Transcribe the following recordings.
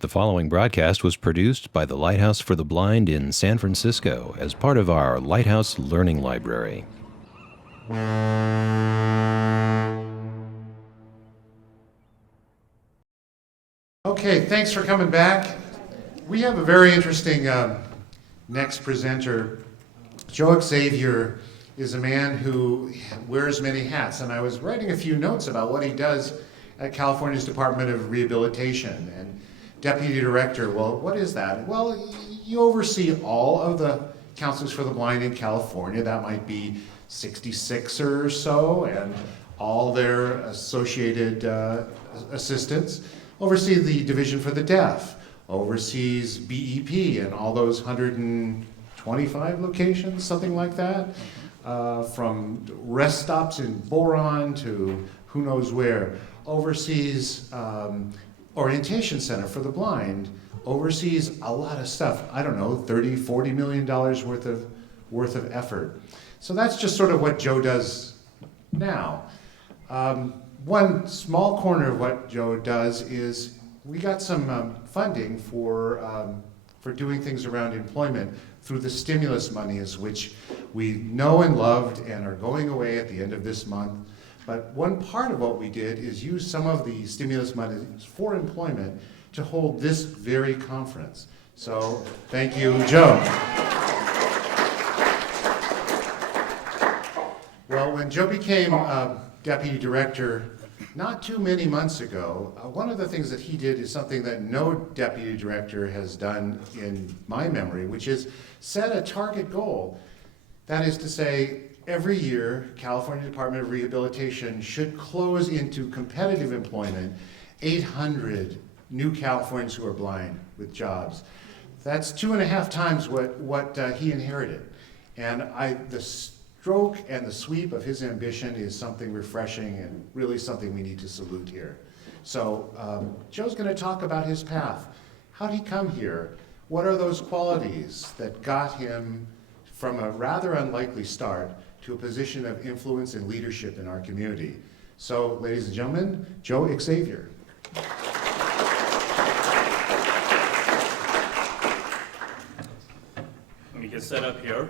The following broadcast was produced by the Lighthouse for the Blind in San Francisco as part of our Lighthouse Learning Library. Okay, thanks for coming back. We have a very interesting next presenter. Joe Xavier is a man who wears many hats, and I was writing a few notes about what he does at California's Department of Rehabilitation. And Deputy Director, well, what is that? Well, you oversee all of the counselors for the blind in California. That might be 66 or so, and all their associated assistants. Oversee the Division for the Deaf, oversees BEP and all those 125 locations, something like that, from rest stops in Boron to who knows where. Oversees Orientation Center for the Blind, oversees a lot of stuff. I don't know, $30–40 million worth of effort. So that's just sort of what Joe does now. One small corner of what Joe does is we got some funding for doing things around employment through the stimulus monies, which we know and loved and are going away at the end of this month. But one part of what we did is use some of the stimulus monies for employment to hold this very conference. So thank you, Joe. Well, when Joe became Deputy Director not too many months ago, one of the things that he did is something that no Deputy Director has done in my memory, which is set a target goal. That is to say, every year, California Department of Rehabilitation should close into competitive employment 800 new Californians who are blind with jobs. That's 2.5 times what he inherited. And the stroke and the sweep of his ambition is something refreshing and really something we need to salute here. So Joe's going to talk about his path. How did he come here? What are those qualities that got him from a rather unlikely start to a position of influence and leadership in our community? So, ladies and gentlemen, Joe Xavier. Let me get set up here.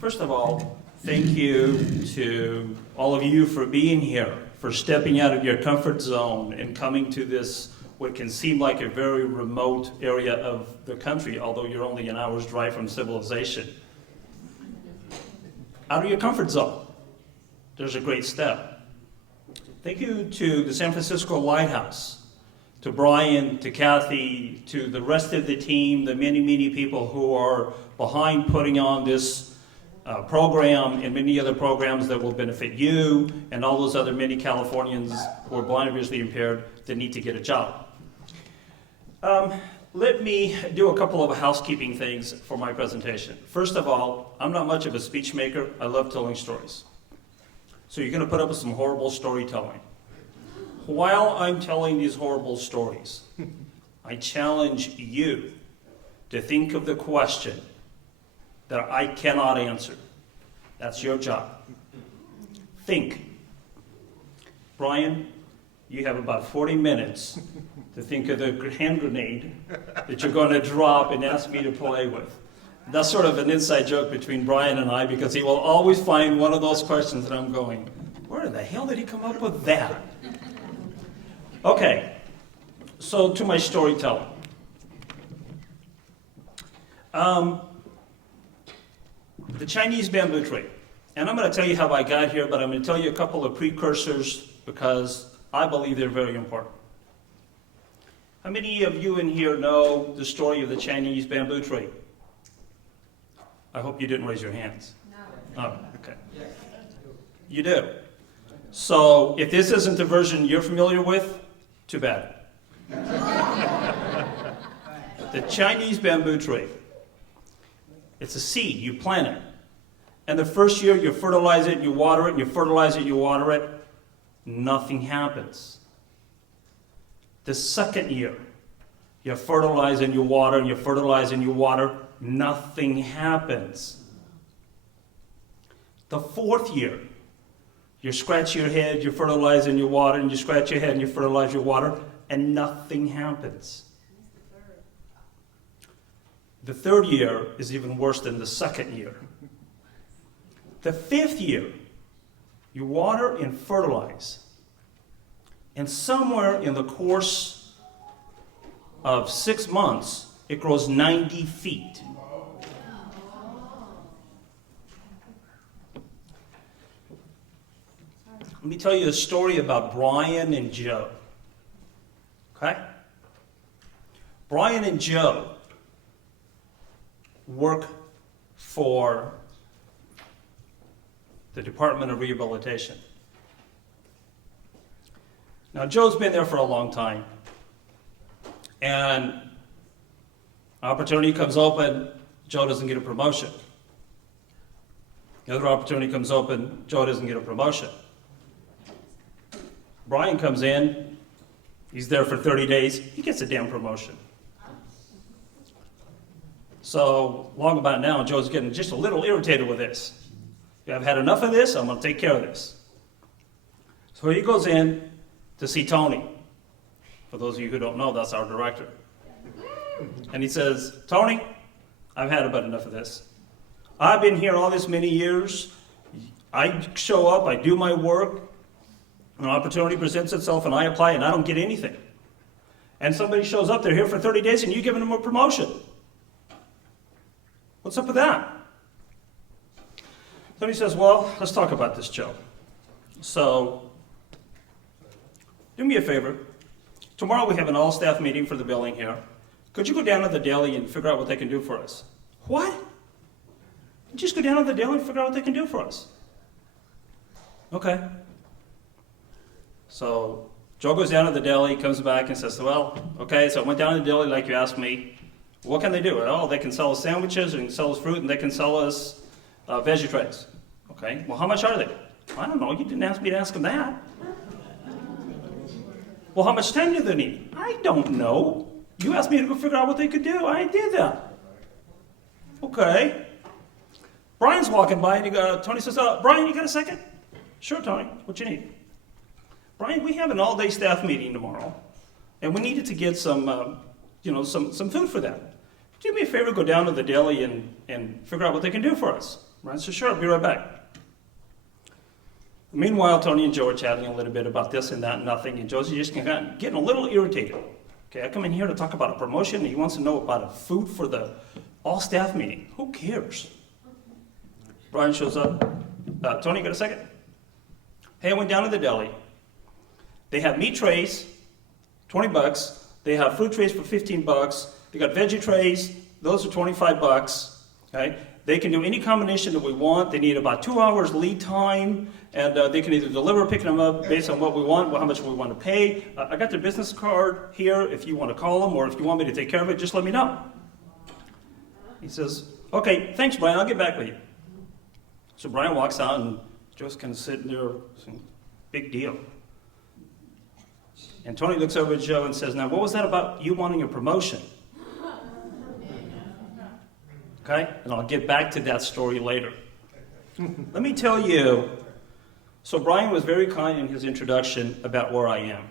First of all, thank you to all of you for being here, for stepping out of your comfort zone and coming to this, what can seem like a very remote area of the country, although you're only an hour's drive from civilization. Out of your comfort zone. There's a great step. Thank you to the San Francisco Lighthouse, to Brian, to Kathy, to the rest of the team, the many, many people who are behind putting on this program and many other programs that will benefit you and all those other many Californians who are blind or visually impaired that need to get a job. Let me do a couple of housekeeping things for my presentation. First of all, I'm not much of a speech maker. I love telling stories. So you're going to put up with some horrible storytelling. While I'm telling these horrible stories, I challenge you to think of the question that I cannot answer. That's your job. Think. Brian, you have about 40 minutes to think of the hand grenade that you're going to drop and ask me to play with. That's sort of an inside joke between Brian and I, because he will always find one of those questions that I'm going, where the hell did he come up with that? Okay, so to my storytelling. The Chinese bamboo tree. And I'm going to tell you how I got here, but I'm going to tell you a couple of precursors because I believe they're very important. How many of you in here know the story of the Chinese bamboo tree? I hope you didn't raise your hands. No. Oh, okay. You do. So if this isn't the version you're familiar with, too bad. The Chinese bamboo tree. It's a seed, you plant it. And the first year you fertilize it, you water it, and you fertilize it, you water it, nothing happens. The second year, you fertilize and you water, and you fertilize and you water, nothing happens. The fourth year, you scratch your head, you fertilize and you water, and you scratch your head and you fertilize, you water, and nothing happens. The third year is even worse than the second year. The fifth year, you water and fertilize. And somewhere in the course of 6 months, it grows 90 feet. Let me tell you a story about Brian and Joe. Okay? Brian and Joe work for the Department of Rehabilitation. Now, Joe's been there for a long time, and opportunity comes open, Joe doesn't get a promotion. The other opportunity comes open, Joe doesn't get a promotion. Brian comes in, he's there for 30 days, he gets a damn promotion. So, long about now, Joe's getting just a little irritated with this. I've had enough of this, I'm going to take care of this. So he goes in to see Tony. For those of you who don't know, that's our director. And he says, Tony, I've had about enough of this. I've been here all this many years. I show up, I do my work, an opportunity presents itself, and I apply, and I don't get anything. And somebody shows up, they're here for 30 days, and you're giving them a promotion. What's up with that? Then he says, well, let's talk about this, Joe. So, do me a favor. Tomorrow we have an all-staff meeting for the building here. Could you go down to the deli and figure out what they can do for us? What? Just go down to the deli and figure out what they can do for us. Okay. So, Joe goes down to the deli, comes back and says, well, okay, so I went down to the deli like you asked me. What can they do? Oh, they can sell us sandwiches, they can sell us fruit, and they can sell us veggie trays. Okay, well, how much are they? I don't know, you didn't ask me to ask them that. Well, how much time do they need? I don't know. You asked me to go figure out what they could do. I did that. Okay. Brian's walking by, and Tony says, Brian, you got a second? Sure, Tony. What you need? Brian, we have an all-day staff meeting tomorrow, and we needed to get some food for that. Do me a favor, go down to the deli and figure out what they can do for us. Brian says, sure, I'll be right back. Meanwhile, Tony and Joe are chatting a little bit about this and that and nothing, and Joe's just getting a little irritated. Okay, I come in here to talk about a promotion, and he wants to know about a food for the all-staff meeting. Who cares? Brian shows up. Tony, got a second? Hey, I went down to the deli. They have meat trays, $20. They have fruit trays for $15. They got veggie trays, those are $25. Okay? They can do any combination that we want. They need about 2 hours lead time, and they can either deliver or pick them up based on what we want, how much we want to pay. I got their business card here if you want to call them, or if you want me to take care of it, just let me know. He says, okay, thanks, Brian, I'll get back with you. So Brian walks out, and Joe's kind of sitting there saying, big deal. And Tony looks over at Joe and says, now, what was that about you wanting a promotion? Okay? And I'll get back to that story later. Let me tell you, so Brian was very kind in his introduction about where I am.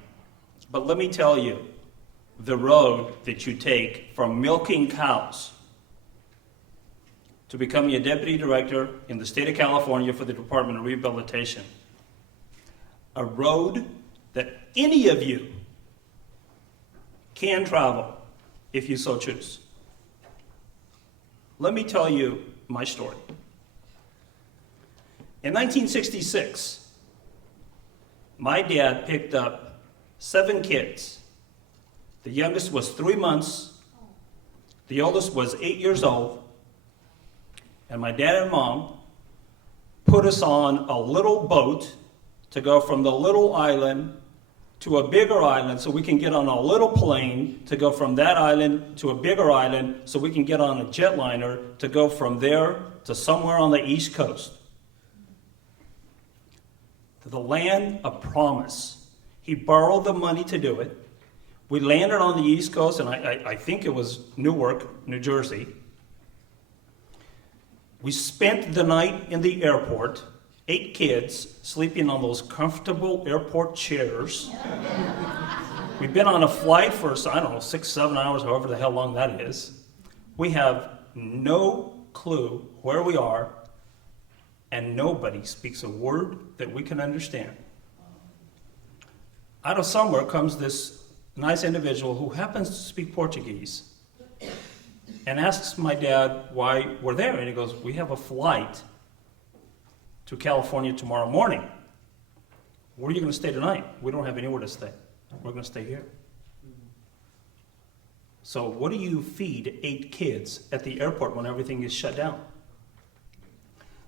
But let me tell you, the road that you take from milking cows to becoming a deputy director in the state of California for the Department of Rehabilitation, a road that any of you can travel if you so choose. Let me tell you my story. In 1966, my dad picked up 7 kids. The youngest was 3 months, the oldest was 8 years old, and my dad and mom put us on a little boat to go from the little island to a bigger island so we can get on a little plane to go from that island to a bigger island so we can get on a jetliner to go from there to somewhere on the East Coast. To the land of promise. He borrowed the money to do it. We landed on the East Coast, and I think it was Newark, New Jersey. We spent the night in the airport, 8 kids sleeping on those comfortable airport chairs. We've been on a flight for, I don't know, 6, 7 hours, however the hell long that is. We have no clue where we are, and nobody speaks a word that we can understand. Out of somewhere comes this nice individual who happens to speak Portuguese and asks my dad why we're there. And he goes, we have a flight to California tomorrow morning. Where are you going to stay tonight? We don't have anywhere to stay. We're going to stay here. So what do you feed 8 kids at the airport when everything is shut down?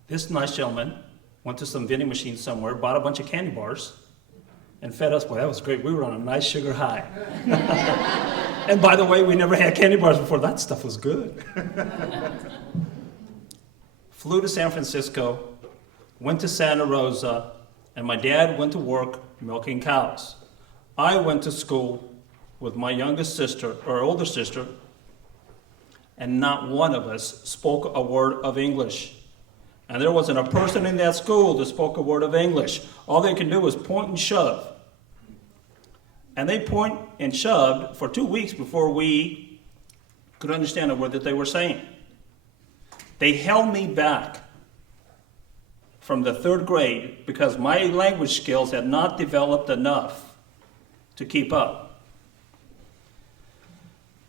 This nice gentleman went to some vending machine somewhere, bought a bunch of candy bars, and fed us. Boy, that was great. We were on a nice sugar high. And by the way, we never had candy bars before. That stuff was good. Flew to San Francisco, went to Santa Rosa, and my dad went to work milking cows. I went to school with my youngest sister, or older sister, and not one of us spoke a word of English. And there wasn't a person in that school that spoke a word of English. All they can do was point and shove. And they point and shoved for 2 weeks before we could understand a word that they were saying. They held me back from the 3rd grade because my language skills had not developed enough to keep up.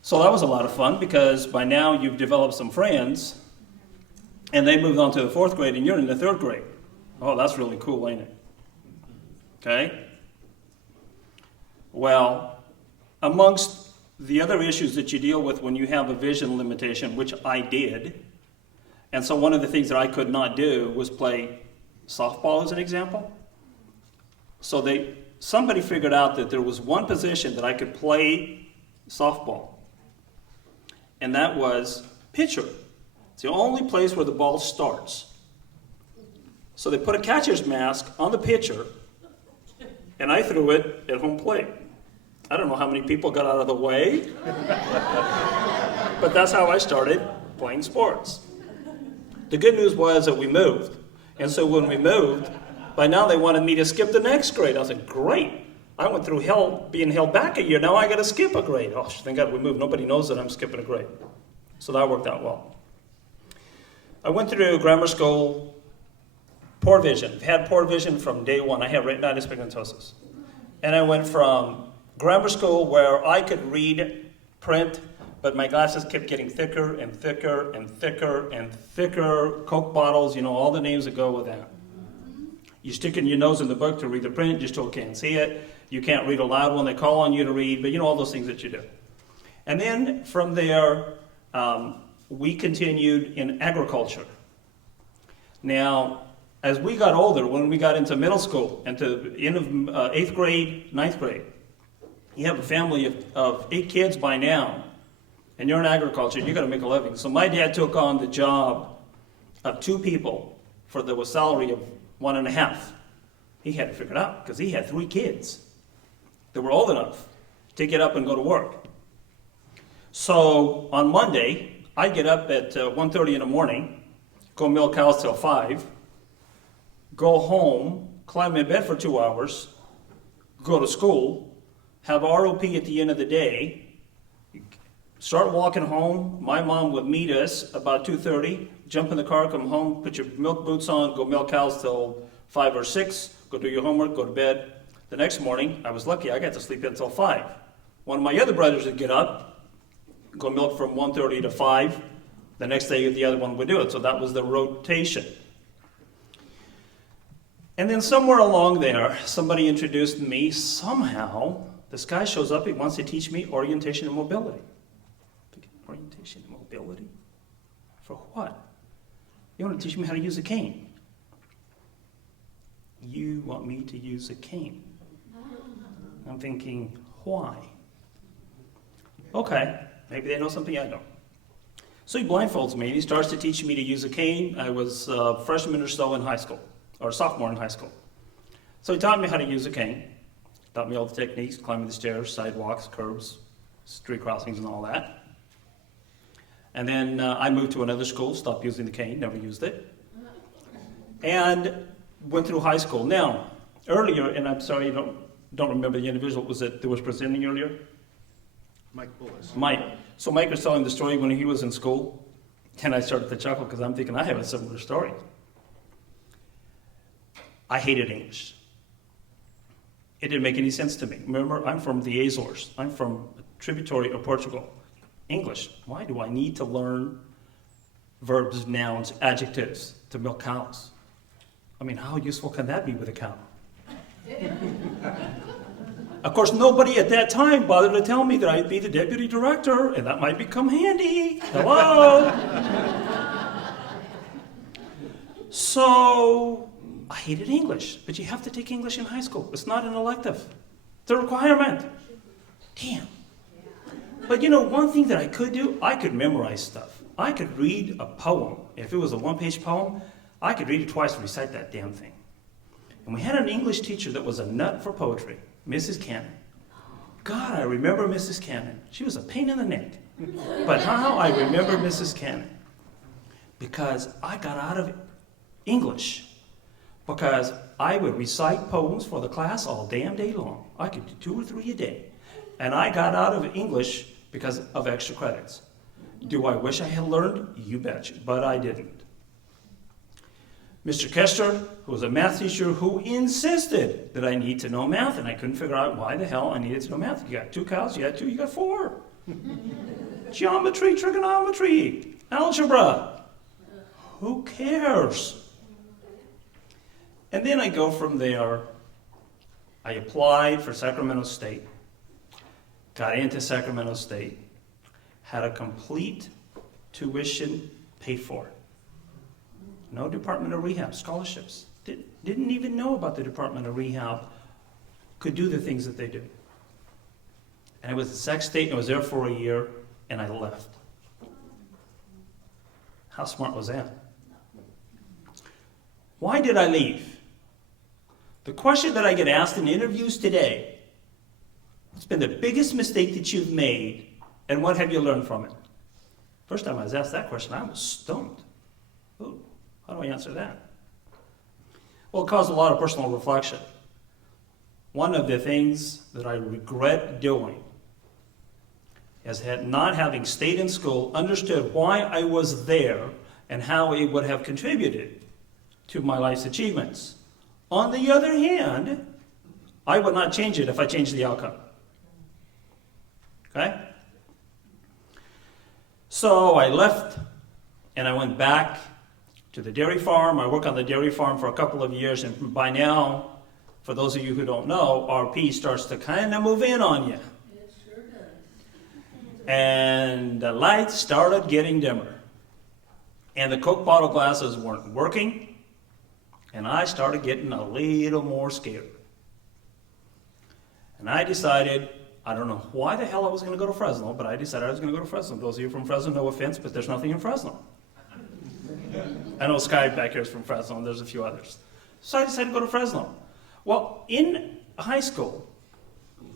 So that was a lot of fun because by now you've developed some friends and they moved on to the 4th grade and you're in the 3rd grade. Oh, that's really cool, ain't it? Okay? Well, amongst the other issues that you deal with when you have a vision limitation, which I did, and so one of the things that I could not do was play softball as an example. So somebody figured out that there was one position that I could play softball, and that was pitcher. It's the only place where the ball starts. So they put a catcher's mask on the pitcher, and I threw it at home plate. I don't know how many people got out of the way, but that's how I started playing sports. The good news was that we moved. And so when we moved, by now they wanted me to skip the next grade. I said, great. I went through hell being held back a year. Now I got to skip a grade. Oh, thank God we moved. Nobody knows that I'm skipping a grade. So that worked out well. I went through grammar school, poor vision. Had poor vision from day one. I had retinitis pigmentosus. And I went from grammar school where I could read, print, but my glasses kept getting thicker and thicker and thicker and thicker. Coke bottles, all the names that go with that. You stick in your nose in the book to read the print, you still can't see it. You can't read aloud when they call on you to read, but all those things that you do. And then from there, we continued in agriculture. Now, as we got older, when we got into middle school and to the end of 8th grade, 9th grade, you have a family of 8 kids by now, and you're in agriculture, you got to make a living. So my dad took on the job of 2 people for the salary of 1.5. He had to figure it out because he had 3 kids that were old enough to get up and go to work. So on Monday, I get up at 1:30 in the morning, go milk cows till 5, go home, climb in bed for 2 hours, go to school, have ROP at the end of the day, start walking home. My mom would meet us about 2:30, jump in the car, come home, put your milk boots on, go milk cows till 5 or 6, go do your homework, go to bed. The next morning, I was lucky, I got to sleep until 5. One of my other brothers would get up, go milk from 1:30 to 5. The next day, the other one would do it. So that was the rotation. And then somewhere along there, somebody introduced me. Somehow, this guy shows up, he wants to teach me orientation and mobility. Orientation and mobility? For what? You want to teach me how to use a cane? You want me to use a cane? I'm thinking, why? Okay, maybe they know something I don't. So he blindfolds me and he starts to teach me to use a cane. I was a freshman or so in high school, or sophomore in high school. So he taught me how to use a cane, taught me all the techniques, climbing the stairs, sidewalks, curbs, street crossings and all that. And then I moved to another school, stopped using the cane, never used it, and went through high school. Now, earlier, and I'm sorry, don't remember the individual that was presenting earlier. Mike Bullis. Mike. So Mike was telling the story when he was in school, and I started to chuckle because I'm thinking I have a similar story. I hated English. It didn't make any sense to me. Remember, I'm from the Azores. I'm from a tributary of Portugal. English. Why do I need to learn verbs, nouns, adjectives to milk cows? I mean, how useful can that be with a cow? Of course, nobody at that time bothered to tell me that I'd be the deputy director, and that might become handy. Hello? So, I hated English, but you have to take English in high school. It's not an elective. It's a requirement. Damn. But you know, one thing that I could do, I could memorize stuff. I could read a poem. If it was a one-page poem, I could read it twice and recite that damn thing. And we had an English teacher that was a nut for poetry, Mrs. Cannon. God, I remember Mrs. Cannon. She was a pain in the neck. But how I remember Mrs. Cannon? Because I got out of English. Because I would recite poems for the class all damn day long. I could do 2 or 3 a day. And I got out of English because of extra credits. Do I wish I had learned? You betcha, but I didn't. Mr. Kester, who was a math teacher who insisted that I need to know math, and I couldn't figure out why the hell I needed to know math. You got 2 cows, you got 2, you got 4. Geometry, trigonometry, algebra. Who cares? And then I go from there. I applied for Sacramento State, got into Sacramento State, had a complete tuition paid for. No Department of Rehab scholarships. Didn't even know about the Department of Rehab could do the things that they do. And I was at Sac State, and I was there for a year, and I left. How smart was that? Why did I leave? The question that I get asked in interviews today, what's been the biggest mistake that you've made, and what have you learned from it? First time I was asked that question, I was stumped. Ooh, how do I answer that? Well, it caused a lot of personal reflection. One of the things that I regret doing is not having stayed in school, understood why I was there, and how it would have contributed to my life's achievements. On the other hand, I would not change it if I changed the outcome. Okay? So I left, and I went back to the dairy farm. I worked on the dairy farm for a couple of years, and by now, for those of you who don't know, RP starts to kind of move in on you. It sure does. And the lights started getting dimmer. And the Coke bottle glasses weren't working. And I started getting a little more scared. And I decided, I don't know why the hell I was going to go to Fresno, but I decided I was going to go to Fresno. Those of you from Fresno, no offense, but there's nothing in Fresno. I know Sky back here is from Fresno, and there's a few others. So I decided to go to Fresno. Well, in high school,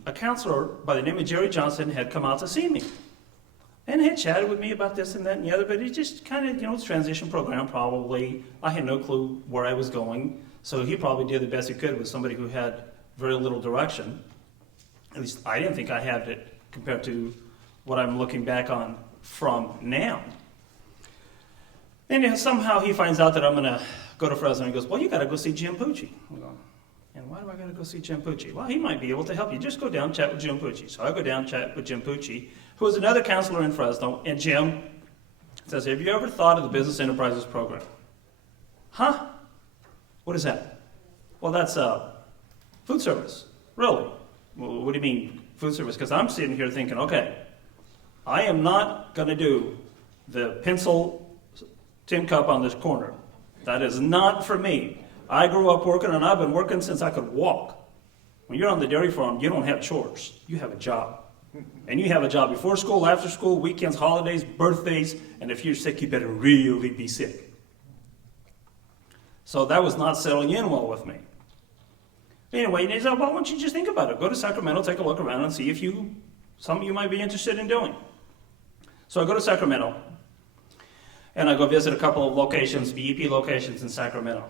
a counselor by the name of Jerry Johnson had come out to see me. And had chatted with me about this and that and the other, but it just kind of, it's transition program probably. I had no clue where I was going, so he probably did the best he could with somebody who had very little direction. At least I didn't think I had it compared to what I'm looking back on from now. And somehow he finds out that I'm going to go to Fresno, and he goes, well, you got to go see Jim Pucci. I'm going, and why do I got to go see Jim Pucci? Well, he might be able to help you. Just go down and chat with Jim Pucci. So I go down and chat with Jim Pucci, who was another counselor in Fresno, and Jim says, have you ever thought of the Business Enterprises Program? Huh? What is that? Well, that's food service. Really? Well, what do you mean food service? Because I'm sitting here thinking, okay, I am not going to do the pencil tin cup on this corner. That is not for me. I grew up working, and I've been working since I could walk. When you're on the dairy farm, you don't have chores. You have a job. And you have a job before school, after school, weekends, holidays, birthdays, and if you're sick, you better really be sick. So that was not settling in well with me. Anyway, he said, well, why don't you just think about it? Go to Sacramento, take a look around, and see if something you might be interested in doing. So I go to Sacramento, and I go visit a couple of locations, VEP locations in Sacramento.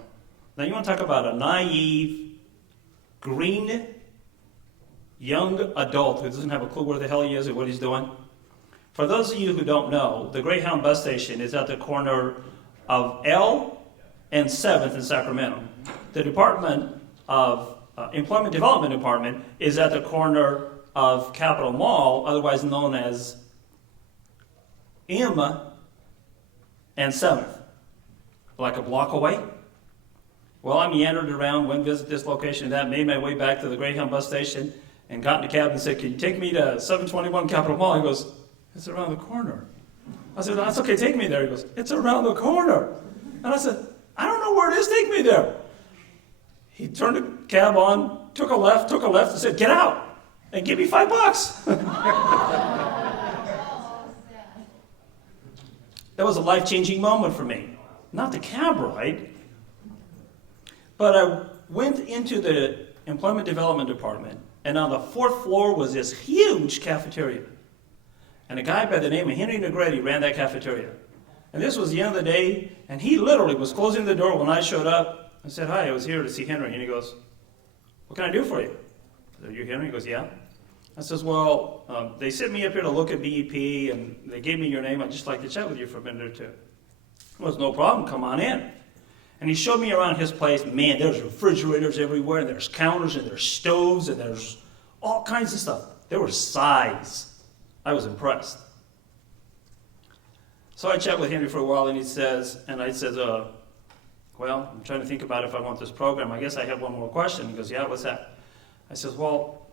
Now you want to talk about a naive, green young adult who doesn't have a clue where the hell he is or what he's doing. For those of you who don't know, the Greyhound bus station is at the corner of L and 7th in Sacramento. The Department of Employment Development Department is at the corner of Capitol Mall, otherwise known as M and 7th, like a block away. Well, I meandered around, went visit this location and that, made my way back to the Greyhound bus station, and got in the cab and said, "Can you take me to 721 Capitol Mall?" He goes, "It's around the corner." I said, "That's okay, take me there." He goes, "It's around the corner." And I said, "I don't know where it is, take me there." He turned the cab on, took a left, and said, "Get out and give me $5." That was a life-changing moment for me. Not the cab ride, but I went into the Employment Development Department, and on the 4th floor was this huge cafeteria. And a guy by the name of Henry Negretti ran that cafeteria. And this was the end of the day, and he literally was closing the door when I showed up. I said, "Hi, I was here to see Henry." And he goes, "What can I do for you?" I said, "Are you Henry?" He goes, "Yeah." I says, "Well, they sent me up here to look at BEP, and they gave me your name. I'd just like to chat with you for a minute or two." Well, it's no problem. Come on in. And he showed me around his place. Man, there's refrigerators everywhere, and there's counters, and there's stoves, and there's all kinds of stuff. There was size. I was impressed. So I chat with Henry for a while, and I said, "Well, I'm trying to think about if I want this program. I guess I have one more question." He goes, "Yeah, what's that?" I says, "Well,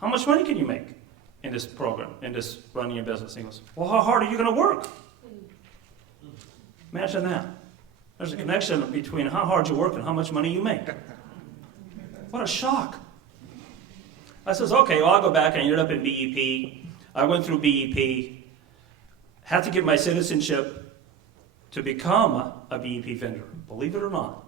how much money can you make in this program, in this running your business?" He goes, "Well, how hard are you going to work?" Imagine that. There's a connection between how hard you work and how much money you make. What a shock. I says, "Okay, well, I'll go back." I ended up in BEP. I went through BEP, had to give my citizenship to become a BEP vendor. Believe it or not,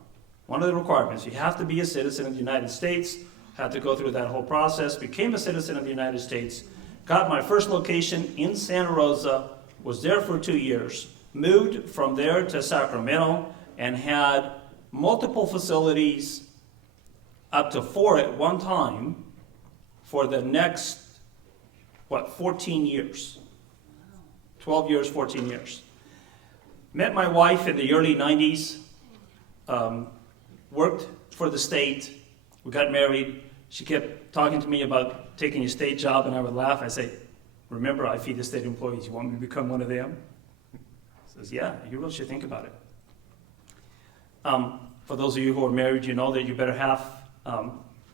one of the requirements, you have to be a citizen of the United States, had to go through that whole process, became a citizen of the United States, got my first location in Santa Rosa, was there for 2 years, moved from there to Sacramento, and had multiple facilities, up to 4 at one time, for the next, 14 years. 12 years, 14 years. Met my wife in the early 90s, worked for the state, we got married. She kept talking to me about taking a state job, and I would laugh. I say, "Remember, I feed the state employees. You want me to become one of them?" She says, "Yeah, you really should think about it." For those of you who are married, you know that you better half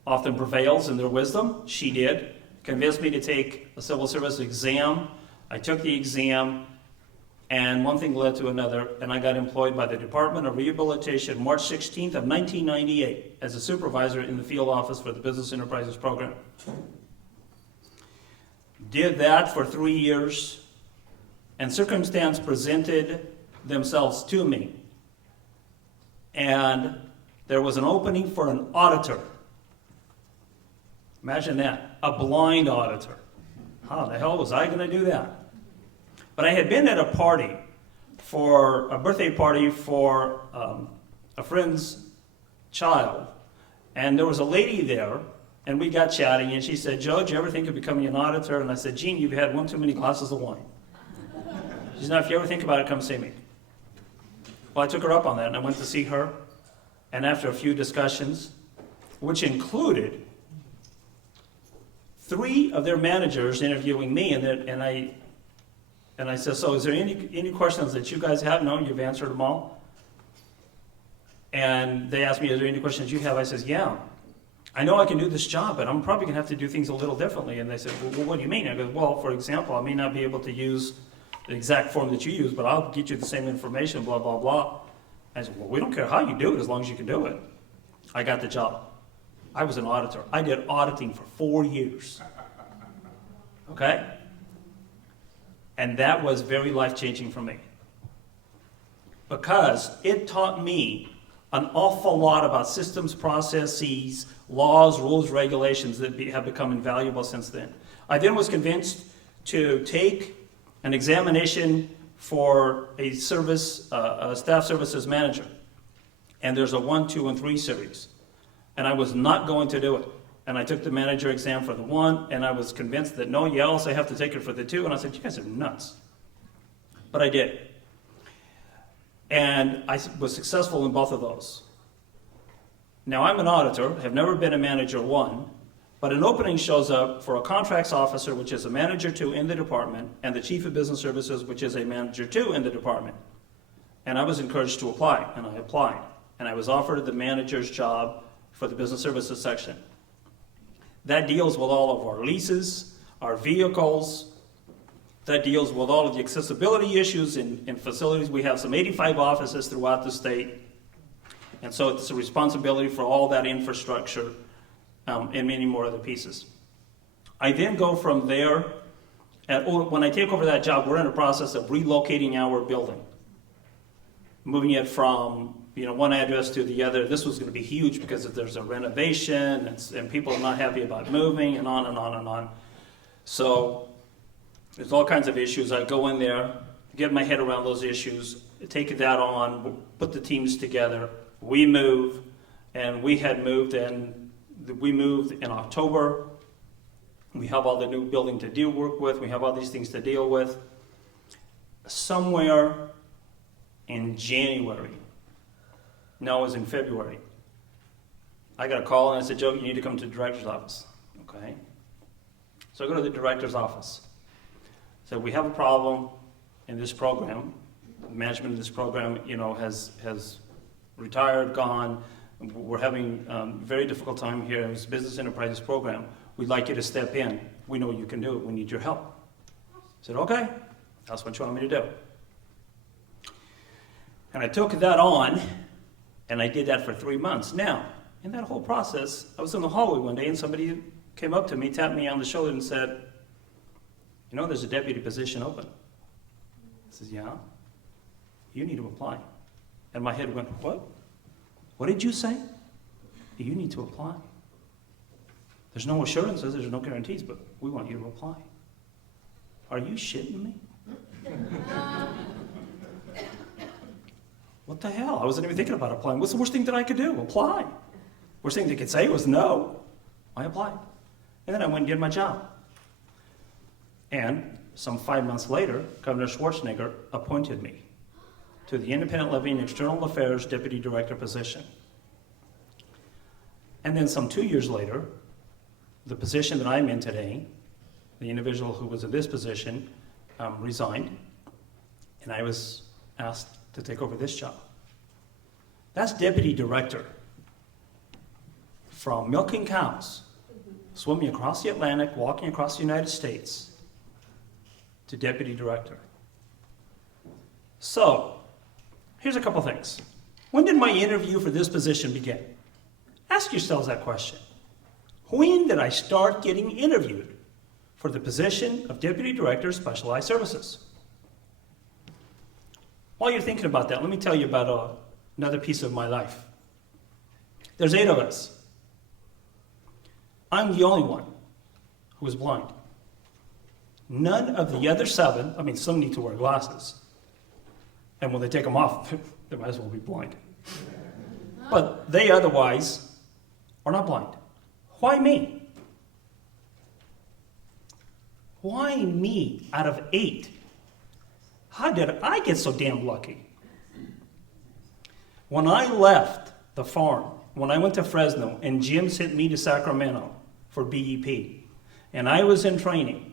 often prevails in their wisdom. She did. Convinced me to take a civil service exam. I took the exam, and one thing led to another, and I got employed by the Department of Rehabilitation March 16th of 1998 as a supervisor in the field office for the Business Enterprises Program. Did that for 3 years, and circumstance presented themselves to me. And there was an opening for an auditor. Imagine that, a blind auditor. How the hell was I going to do that? But I had been at a party, for a birthday party for a friend's child, and there was a lady there, and we got chatting, and she said, "Joe, do you ever think of becoming an auditor?" And I said, "Gene, you've had one too many glasses of wine." She said, "No, if you ever think about it, come see me." Well, I took her up on that, and I went to see her, and after a few discussions, which included 3 of their managers interviewing me, and I said, "So is there any questions that you guys have?" "No, you've answered them all." And they asked me, "Is there any questions you have?" I says, "Yeah, I know I can do this job, but I'm probably going to have to do things a little differently." And they said, "Well, what do you mean?" I go, "Well, for example, I may not be able to use the exact form that you use, but I'll get you the same information, blah, blah, blah." I said, "Well, we don't care how you do it as long as you can do it." I got the job. I was an auditor. I did auditing for 4 years. Okay? And that was very life-changing for me, because it taught me an awful lot about systems, processes, laws, rules, regulations that have become invaluable since then. I then was convinced to take an examination for a service, a staff services manager. And there's a 1, 2, and 3 series. And I was not going to do it. And I took the manager exam for the 1, and I was convinced that no, you also have to take it for the 2. And I said, you guys are nuts. But I did. And I was successful in both of those. Now, I'm an auditor, have never been a manager 1, but an opening shows up for a contracts officer, which is a manager 2 in the department, and the chief of business services, which is a manager 2 in the department. And I was encouraged to apply, and I applied. And I was offered the manager's job for the business services section. That deals with all of our leases, our vehicles. That deals with all of the accessibility issues in facilities. We have some 85 offices throughout the state. And so it's a responsibility for all that infrastructure and many more other pieces. I then go from there. When I take over that job, we're in a process of relocating our building. Moving it from one address to the other. This was going to be huge because there's a renovation and people are not happy about moving and on and on and on. So there's all kinds of issues. I go in there, get my head around those issues, take that on, put the teams together. We move, and we moved in October. We have all the new building to work with. We have all these things to deal with. Somewhere in January, no, it was in February, I got a call and I said, Joe, you need to come to the director's office. Okay. So I go to the director's office. So we have a problem in this program. The management of this program, has retired, gone. We're having a very difficult time here. It's a business enterprises program. We'd like you to step in. We know you can do it. We need your help. I said, okay, that's what you want me to do. And I took that on, and I did that for 3 months. Now, in that whole process, I was in the hallway one day, and somebody came up to me, tapped me on the shoulder, and said, there's a deputy position open. I said, yeah, you need to apply. And my head went, what? What did you say? You need to apply. There's no assurances, there's no guarantees, but we want you to apply. Are you shitting me? What the hell? I wasn't even thinking about applying. What's the worst thing that I could do? Apply. Worst thing they could say was no. I applied. And then I went and did my job. And some 5 months later, Governor Schwarzenegger appointed me to the Independent Living External Affairs Deputy Director position. And then some 2 years later, the position that I'm in today, the individual who was in this position resigned, and I was asked to take over this job. That's Deputy Director. From milking cows, swimming across the Atlantic, walking across the United States, to Deputy Director. So, here's a couple things. When did my interview for this position begin? Ask yourselves that question. When did I start getting interviewed for the position of Deputy Director of Specialized Services? While you're thinking about that, let me tell you about another piece of my life. There's 8 of us. I'm the only one who is blind. None of the other 7, some need to wear glasses. And when they take them off, they might as well be blind. But they otherwise are not blind. Why me? Why me out of 8? How did I get so damn lucky? When I left the farm, when I went to Fresno and Jim sent me to Sacramento for BEP, and I was in training,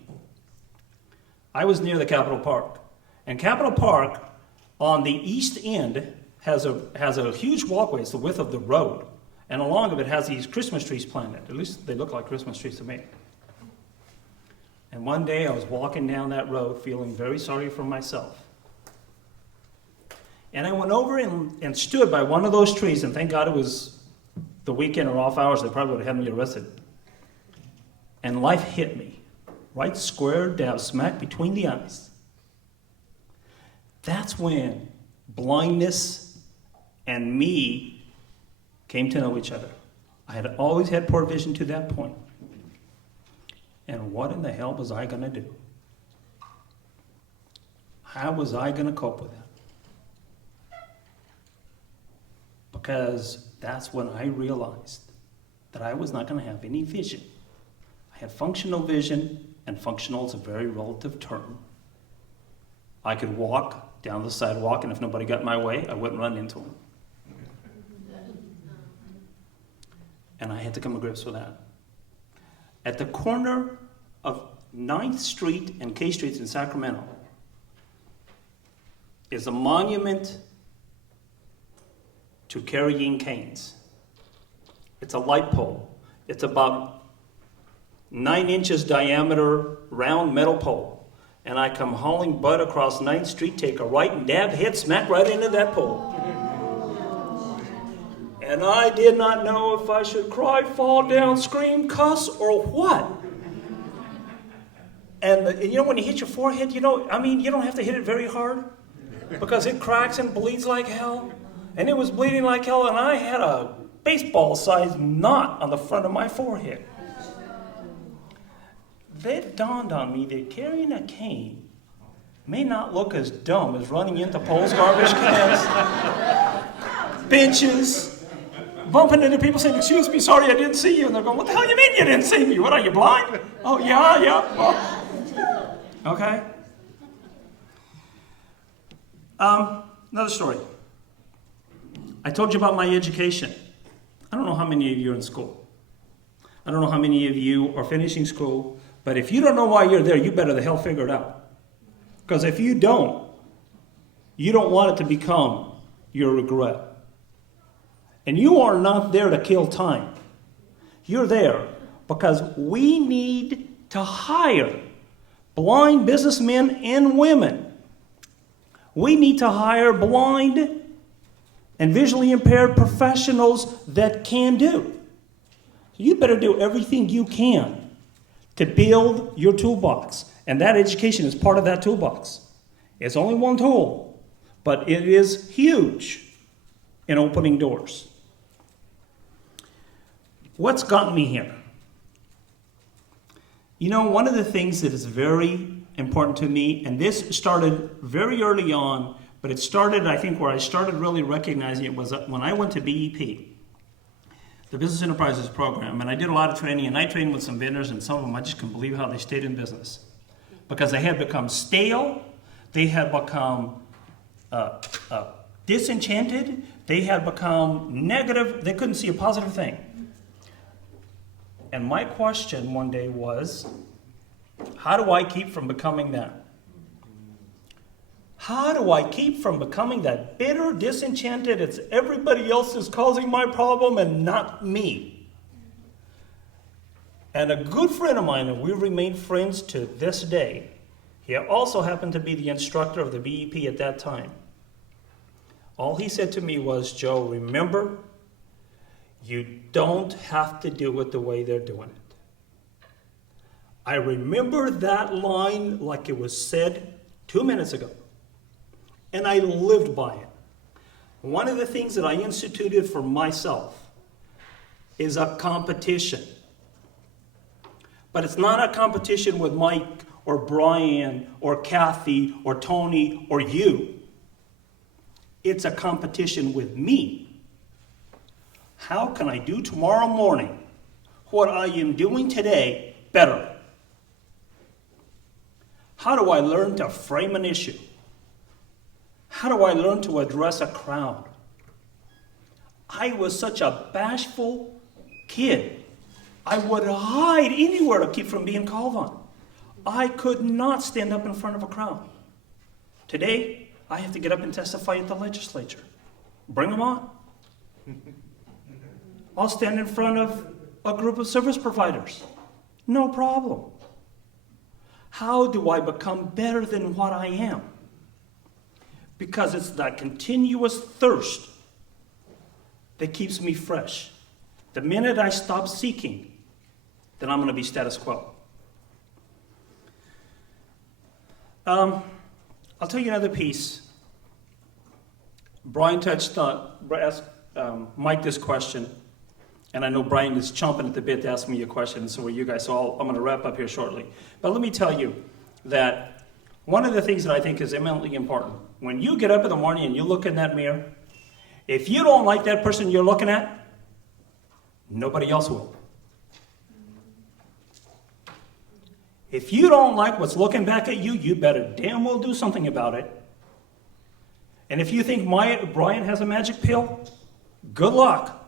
I was near the Capitol Park. And Capitol Park on the east end has a huge walkway. It's the width of the road. And along of it has these Christmas trees planted. At least they look like Christmas trees to me. And one day I was walking down that road feeling very sorry for myself. And I went over and stood by one of those trees, and thank God it was the weekend or off hours. They probably would have had me arrested. And life hit me. Right square dab smack between the eyes. That's when blindness and me came to know each other. I had always had poor vision to that point. And what in the hell was I going to do? How was I going to cope with that? Because that's when I realized that I was not going to have any vision. I had functional vision, and functional is a very relative term. I could walk down the sidewalk, and if nobody got in my way, I wouldn't run into them. And I had to come to grips with that. At the corner of 9th Street and K Streets in Sacramento is a monument to carrying canes. It's a light pole. It's about 9 inches diameter, round metal pole. And I come hauling butt across 9th Street, take a right and dab head smack right into that pole. And I did not know if I should cry, fall down, scream, cuss, or what. And you know, when you hit your forehead, you don't have to hit it very hard because it cracks and bleeds like hell. And it was bleeding like hell, and I had a baseball-sized knot on the front of my forehead. That dawned on me that carrying a cane may not look as dumb as running into poles, garbage cans, benches, bumping into people saying, "Excuse me, sorry, I didn't see you." And they're going, "What the hell you mean you didn't see me? What, are you blind?" "Oh, yeah. Oh. Okay. Another story. I told you about my education. I don't know how many of you are in school. I don't know how many of you are finishing school, but if you don't know why you're there, you better the hell figure it out. Because if you don't want it to become your regret. And you are not there to kill time. You're there because we need to hire blind businessmen and women. We need to hire blind and visually impaired professionals that can do. You better do everything you can to build your toolbox. And that education is part of that toolbox. It's only one tool, but it is huge in opening doors. What's gotten me here? You know, one of the things that is very important to me, and this started very early on, but it started, I think, where I started really recognizing it was when I went to BEP, the Business Enterprises Program, and I did a lot of training, and I trained with some vendors, and some of them, I just couldn't believe how they stayed in business. Because they had become stale, they had become disenchanted, they had become negative, they couldn't see a positive thing. And my question one day was, how do I keep from becoming that? How do I keep from becoming that bitter, disenchanted, it's everybody else is causing my problem and not me? And a good friend of mine, and we remain friends to this day, he also happened to be the instructor of the BEP at that time. All he said to me was, "Joe, remember, you don't have to do it the way they're doing it." I remember that line like it was said 2 minutes ago. And I lived by it. One of the things that I instituted for myself is a competition. But it's not a competition with Mike or Brian or Kathy or Tony or you. It's a competition with me. How can I do tomorrow morning what I am doing today better? How do I learn to frame an issue? How do I learn to address a crowd? I was such a bashful kid. I would hide anywhere to keep from being called on. I could not stand up in front of a crowd. Today, I have to get up and testify at the legislature. Bring them on. I'll stand in front of a group of service providers. No problem. How do I become better than what I am? Because it's that continuous thirst that keeps me fresh. The minute I stop seeking, then I'm going to be status quo. I'll tell you another piece. Brian asked Mike this question, and I know Brian is chomping at the bit to ask me a question, and so are you guys, so I'm going to wrap up here shortly. But let me tell you that one of the things that I think is eminently important, when you get up in the morning and you look in that mirror, if you don't like that person you're looking at, Nobody else will. If you don't like what's looking back at you, you better damn well do something about it. And if you think Brian has a magic pill, good luck.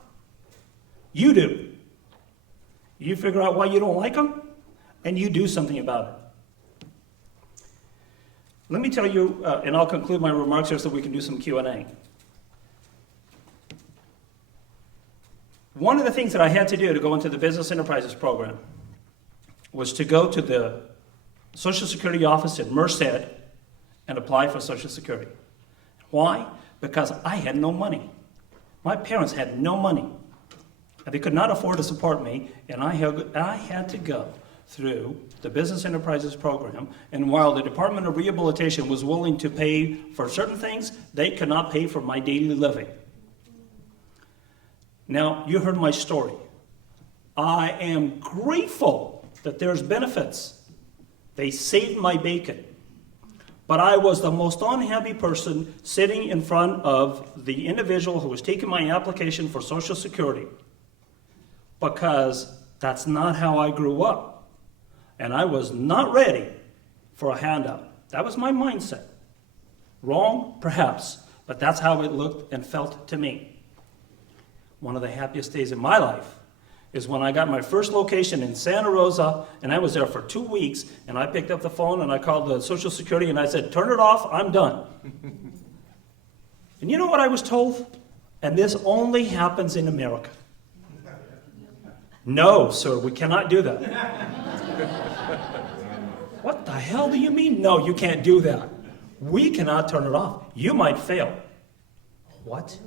You do. You figure out why you don't like him, and you do something about it. Let me tell you, and I'll conclude my remarks here so we can do some Q&A. One of the things that I had to do to go into the Business Enterprises program was to go to the Social Security office at Merced and apply for Social Security. Why? Because I had no money. My parents had no money. And they could not afford to support me, and I had to go through the Business Enterprises program, and while the Department of Rehabilitation was willing to pay for certain things, they could not pay for my daily living. Now, you heard my story. I am grateful that there's benefits. They saved my bacon. But I was the most unhappy person sitting in front of the individual who was taking my application for Social Security, because that's not how I grew up. And I was not ready for a handout. That was my mindset. Wrong, perhaps, but that's how it looked and felt to me. One of the happiest days in my life is when I got my first location in Santa Rosa, and I was there for 2 weeks, and I picked up the phone and I called the Social Security and I said, turn it off, I'm done. And you know what I was told? And this only happens in America. No, sir, we cannot do that. What the hell do you mean? No, you can't do that. We cannot turn it off. You might fail. What?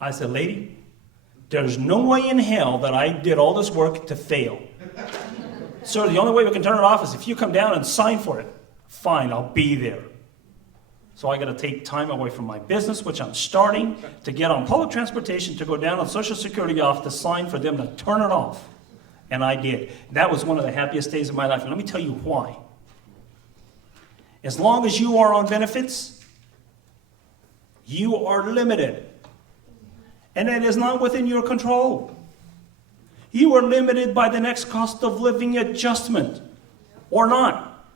I said, lady, there's no way in hell that I did all this work to fail. Sir, the only way we can turn it off is if you come down and sign for it. Fine, I'll be there. So I got to take time away from my business, which I'm starting, to get on public transportation, to go down to the Social Security office to sign for them to turn it off. And I did. That was one of the happiest days of my life. And let me tell you why. As long as you are on benefits, you are limited. And it is not within your control. You are limited by the next cost of living adjustment, or not.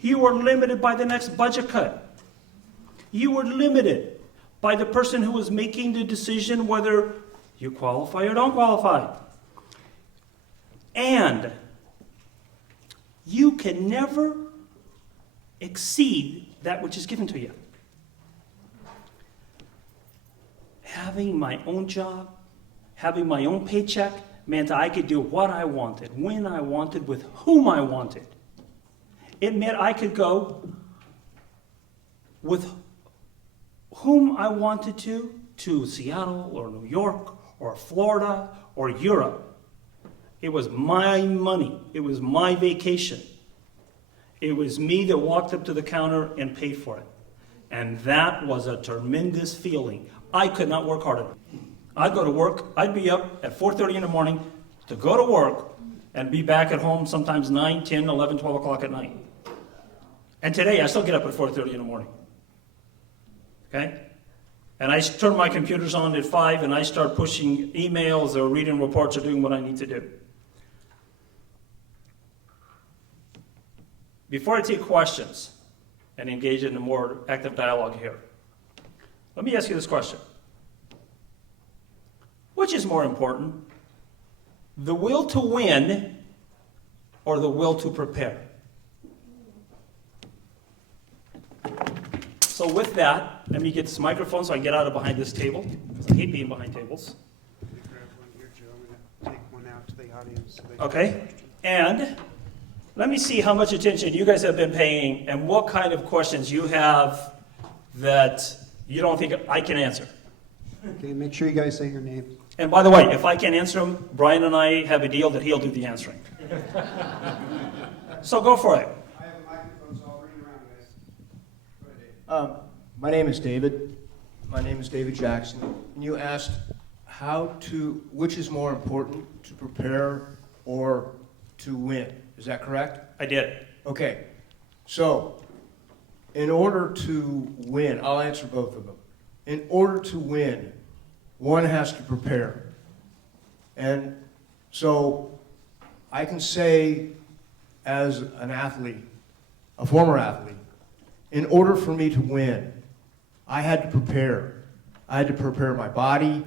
You are limited by the next budget cut. You are limited by the person who is making the decision whether you qualify or don't qualify. And you can never exceed that which is given to you. Having my own job, having my own paycheck, meant I could do what I wanted, when I wanted, with whom I wanted. It meant I could go with whom I wanted to Seattle or New York or Florida or Europe. It was my money. It was my vacation. It was me that walked up to the counter and paid for it. And that was a tremendous feeling. I could not work harder. I'd go to work. I'd be up at 4:30 in the morning to go to work and be back at home sometimes 9, 10, 11, 12 o'clock at night. And today I still get up at 4:30 in the morning. Okay? And I turn my computers on at 5 and I start pushing emails or reading reports or doing what I need to do. Before I take questions and engage in a more active dialogue here, let me ask you this question. Which is more important, the will to win or the will to prepare? So with that, let me get this microphone so I can get out of behind this table. I hate being behind tables. Grab one here, Joe. I'm going to take one out to the audience. So they can Okay, ask questions. and let me see how much attention you guys have been paying and what kind of questions you have that you don't think I can answer. Okay, make sure you guys say your name. And by the way, if I can't answer them, Brian and I have a deal that he'll do the answering. So go for it. I have a microphone, so I'll bring it around, guys. Go ahead, Dave. My name is David. My name is David Jackson. And you asked which is more important, to prepare or to win. Is that correct? I did. Okay. So, in order to win, I'll answer both of them. In order to win, one has to prepare. And so I can say, as an athlete, a former athlete, in order for me to win, I had to prepare. I had to prepare my body.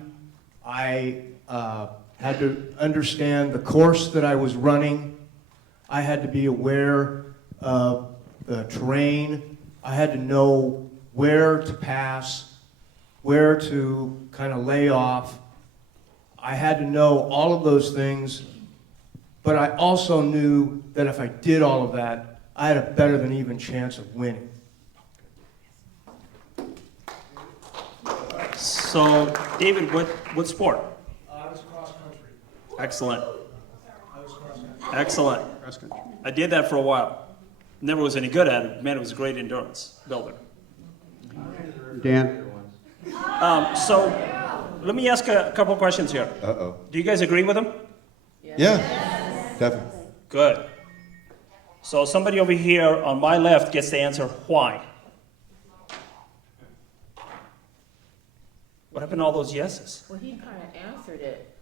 I had to understand the course that I was running. I had to be aware of the terrain. I had to know where to pass, where to kind of lay off. I had to know all of those things, but I also knew that if I did all of that, I had a better than even chance of winning. So, David, what sport? I was cross country. Excellent. I was cross country. Excellent. Cross country. I did that for a while. Never was any good at it. Man, it was a great endurance builder. Dan? So, let me ask a couple questions here. Uh-oh. Do you guys agree with him? Yeah, definitely. Good. So somebody over here on my left gets to answer why. What happened to all those yeses? Well, he kind of answered it.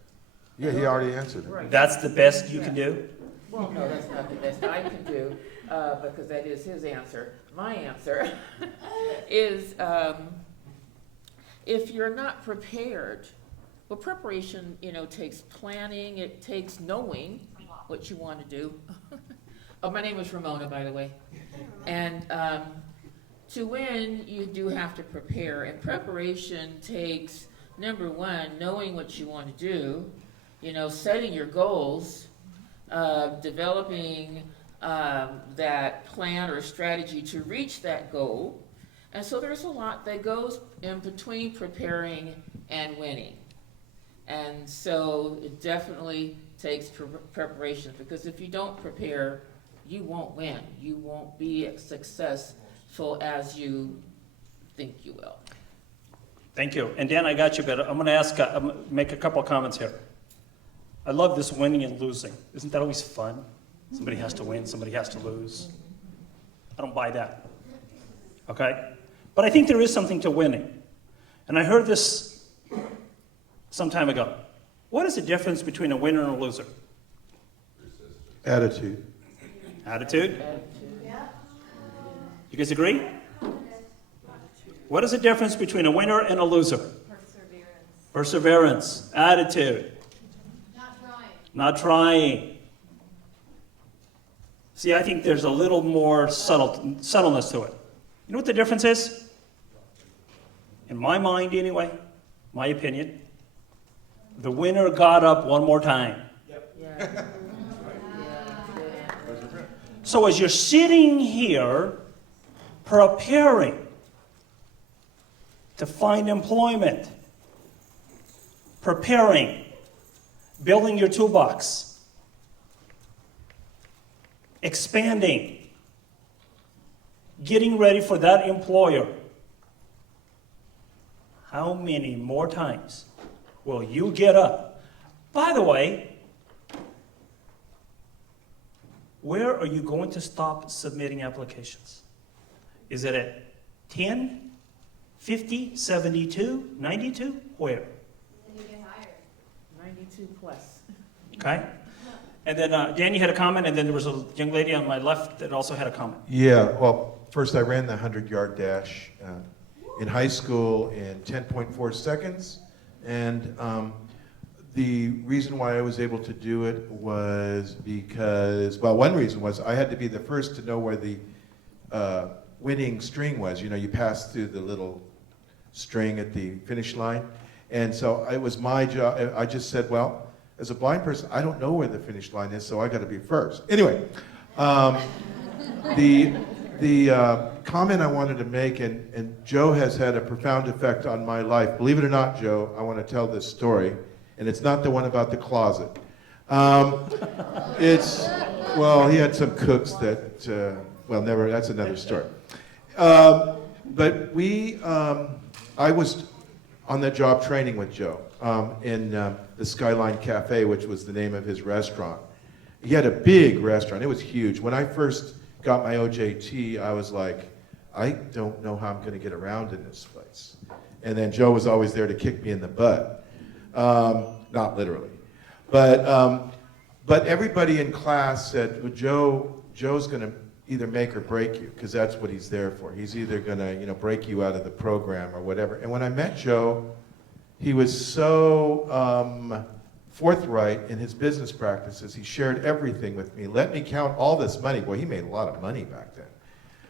Yeah, he already answered it. Right. That's the best you can do? Well, no, that's not the best I can do, because that is his answer. My answer is, if you're not prepared, well, preparation, takes planning, it takes knowing what you want to do. Oh, my name is Ramona, by the way. And to win, you do have to prepare. And preparation takes, number one, knowing what you want to do, setting your goals, developing that plan or strategy to reach that goal. And so there's a lot that goes in between preparing and winning. And so it definitely takes preparation, because if you don't prepare, you won't win. You won't be as successful as you think you will. Thank you. And Dan, I got you, but I'm going to make a couple of comments here. I love this winning and losing. Isn't that always fun? Somebody has to win, somebody has to lose. I don't buy that. Okay? But I think there is something to winning. And I heard this some time ago. What is the difference between a winner and a loser? Attitude. Attitude? You guys agree? What is the difference between a winner and a loser? Perseverance. Attitude. Not trying. See, I think there's a little more subtleness to it. You know what the difference is? In my mind, anyway, my opinion, the winner got up one more time. Yeah. So as you're sitting here preparing to find employment, preparing, building your toolbox, expanding, getting ready for that employer, how many more times will you get up? By the way, where are you going to stop submitting applications? Is it at 10, 50, 72, 92? Where? 92 plus. Okay. And then Dan, you had a comment, and then there was a young lady on my left that also had a comment. Yeah, well, first I ran the 100-yard dash in high school in 10.4 seconds. And the reason why I was able to do it was because, well, one reason was I had to be the first to know where the winning string was. You pass through the little string at the finish line. And so it was my job. I just said, well, as a blind person, I don't know where the finish line is, so I got to be first. Anyway, the comment I wanted to make, and Joe has had a profound effect on my life. Believe it or not, Joe, I want to tell this story, and it's not the one about the closet. Well, he had some cooks that, that's another story. But I was on that job training with Joe in the Skyline Cafe, which was the name of his restaurant. He had a big restaurant. It was huge. When I first got my OJT, I was like, I don't know how I'm going to get around in this place. And then Joe was always there to kick me in the butt. Not literally. But everybody in class said, well, Joe's going to either make or break you, because that's what he's there for. He's either going to, break you out of the program or whatever. And when I met Joe, he was so forthright in his business practices. He shared everything with me. Let me count all this money. Boy, he made a lot of money back then.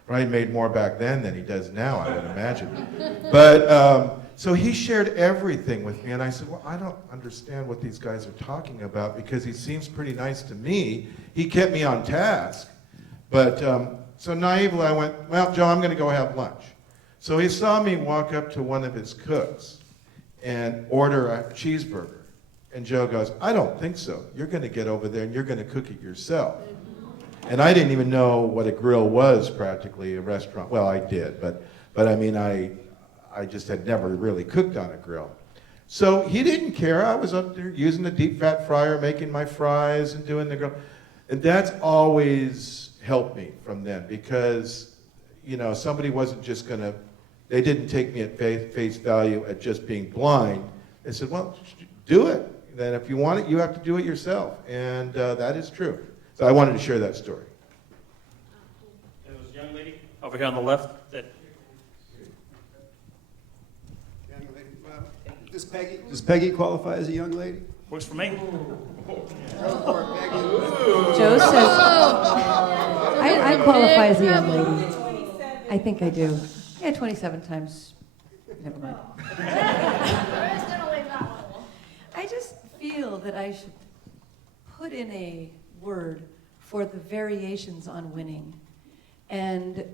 Probably made more back then than he does now, I would imagine. But so he shared everything with me, and I said, well, I don't understand what these guys are talking about, because he seems pretty nice to me. He kept me on task. But so naively I went, well, Joe, I'm going to go have lunch. So he saw me walk up to one of his cooks and order a cheeseburger. And Joe goes, I don't think so. You're going to get over there and you're going to cook it yourself. And I didn't even know what a grill was, practically, a restaurant. Well, I did, but I mean, I just had never really cooked on a grill. So he didn't care. I was up there using the deep fat fryer, making my fries and doing the grill. And that's always helped me from then, because, somebody wasn't just going to, they didn't take me at face value at just being blind. They said, well, do it. Then if you want it, you have to do it yourself. And that is true. So I wanted to share that story. There was a young lady over here on the left that. Young lady. Well, does Peggy qualify as a young lady? Works for me. Joe says, I qualify as a young lady. I think I do. Yeah, 27 times. Never mind. I just feel that I should put in a word for the variations on winning. And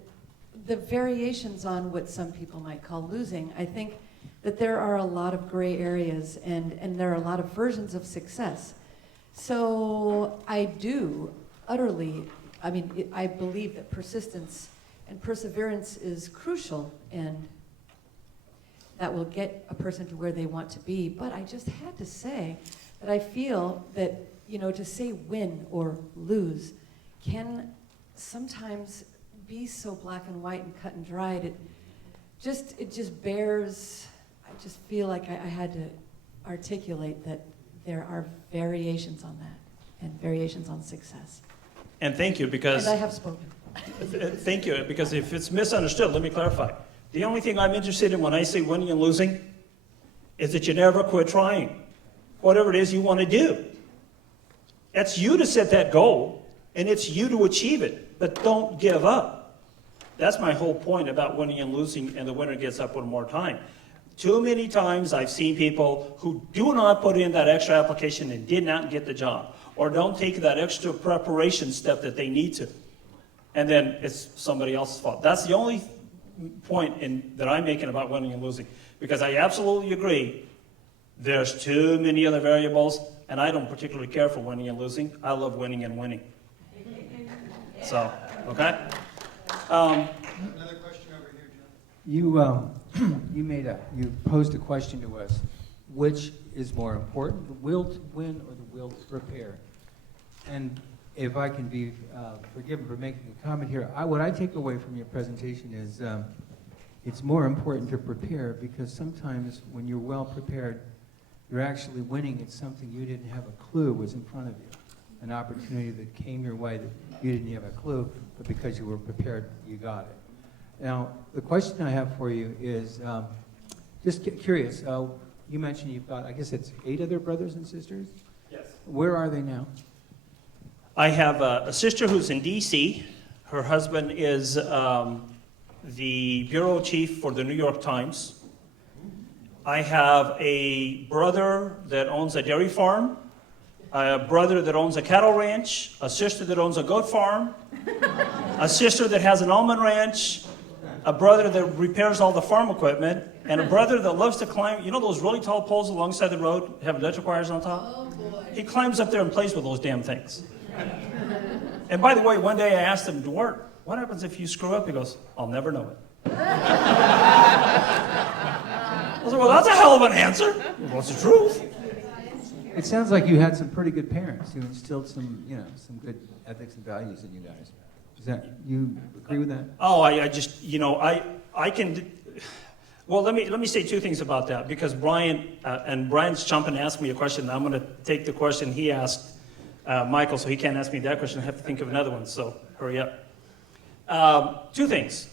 the variations on what some people might call losing. I think that there are a lot of gray areas, and there are a lot of versions of success. So I do utterly, I believe that persistence and perseverance is crucial, and that will get a person to where they want to be. But I just had to say that I feel that, to say win or lose can sometimes be so black and white and cut and dried. It just bears, I just feel like I had to articulate that there are variations on that and variations on success. And thank you, because. And I have spoken. Thank you, because if it's misunderstood, let me clarify. The only thing I'm interested in when I say winning and losing is that you never quit trying, whatever it is you want to do. It's you to set that goal, and it's you to achieve it, but don't give up. That's my whole point about winning and losing, and the winner gets up one more time. Too many times I've seen people who do not put in that extra application and did not get the job, or don't take that extra preparation step that they need to. And then it's somebody else's fault. That's the only point that I'm making about winning and losing. Because I absolutely agree, there's too many other variables, and I don't particularly care for winning and losing. I love winning and winning. So, okay? Another question over here, John. You posed a question to us. Which is more important, the will to win or the will to prepare? And if I can be forgiven for making a comment here, what I take away from your presentation is it's more important to prepare, because sometimes when you're well prepared, you're actually winning at something you didn't have a clue was in front of you. An opportunity that came your way that you didn't have a clue, but because you were prepared, you got it. Now, the question I have for you is, just curious, you mentioned you've got, I guess it's 8 other brothers and sisters? Yes. Where are they now? I have a sister who's in D.C. Her husband is the bureau chief for the New York Times. I have a brother that owns a dairy farm, a brother that owns a cattle ranch, a sister that owns a goat farm, a sister that has an almond ranch, a brother that repairs all the farm equipment, and a brother that loves to climb, those really tall poles alongside the road, have electric wires on top? Oh, boy. He climbs up there and plays with those damn things. And by the way, one day I asked him, Duarte, what happens if you screw up? He goes, I'll never know it. I was like, well, that's a hell of an answer. Well, it's the truth. It sounds like you had some pretty good parents who instilled some good ethics and values in you guys. Is that, you agree with that? Oh, I just, I can, Well, let me say two things about that, because Brian's jumping to ask me a question. I'm going to take the question he asked Michael, so he can't ask me that question. I have to think of another one, so hurry up. Two things.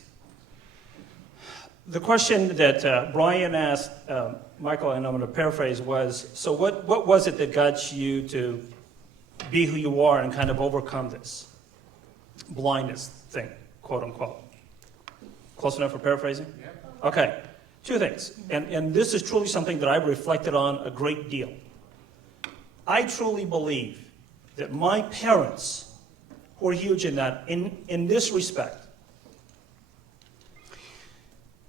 The question that Brian asked Michael, and I'm going to paraphrase, was, so what was it that got you to be who you are and kind of overcome this blindness thing, quote unquote? Close enough for paraphrasing? Yeah. Okay. Two things, and this is truly something that I've reflected on a great deal. I truly believe that my parents were huge in that, in this respect.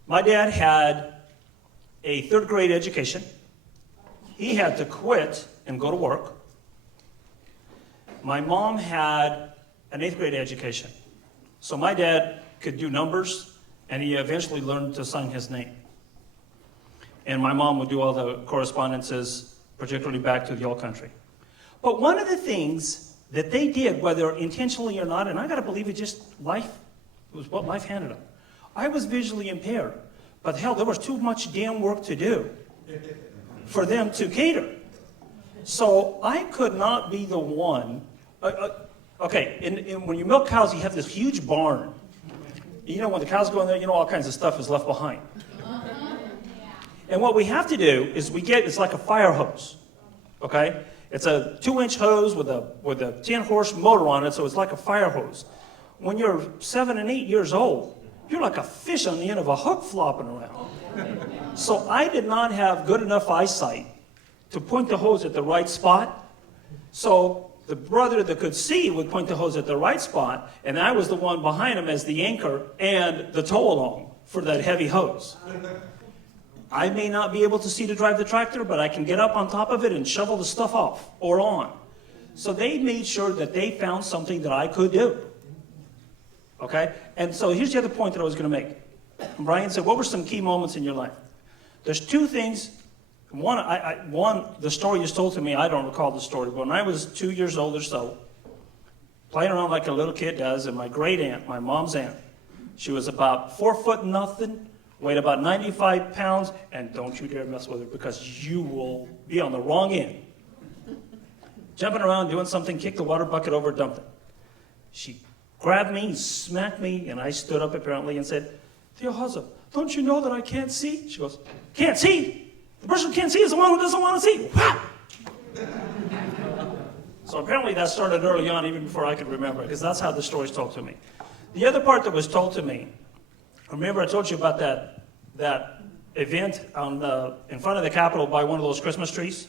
My dad had a third grade education. He had to quit and go to work. My mom had an 8th grade education. So my dad could do numbers, and he eventually learned to sign his name. And my mom would do all the correspondences, particularly back to the old country. But one of the things that they did, whether intentionally or not, and I gotta believe it just life, it was what life handed them. I was visually impaired, but hell, there was too much damn work to do for them to cater. So I could not be the one, when you milk cows, you have this huge barn. You know, when the cows go in there, you know, all kinds of stuff is left behind. And what we have to do is it's like a fire hose, okay? It's a 2-inch hose with a 10-horse motor on it, so it's like a fire hose. When you're 7 and 8 years old, you're like a fish on the end of a hook flopping around. So I did not have good enough eyesight to point the hose at the right spot. So the brother that could see would point the hose at the right spot, and I was the one behind him as the anchor and the tow-along for that heavy hose. I may not be able to see to drive the tractor, but I can get up on top of it and shovel the stuff off or on. So they made sure that they found something that I could do. Okay? And so here's the other point that I was going to make. Brian said, what were some key moments in your life? There's two things. One, the story you told to me, I don't recall the story, but when I was 2 years old or so, playing around like a little kid does, and my great aunt, my mom's aunt, she was about 4 foot nothing, weighed about 95 pounds, and don't you dare mess with her because you will be on the wrong end. Jumping around, doing something, kicked the water bucket over, dumped it. She grabbed me, smacked me, and I stood up apparently and said, Theohaza, don't you know that I can't see? She goes, can't see? The person who can't see is the one who doesn't want to see. Whap! So apparently that started early on, even before I could remember, because that's how the story's told to me. The other part that was told to me, remember I told you about that event in front of the Capitol by one of those Christmas trees?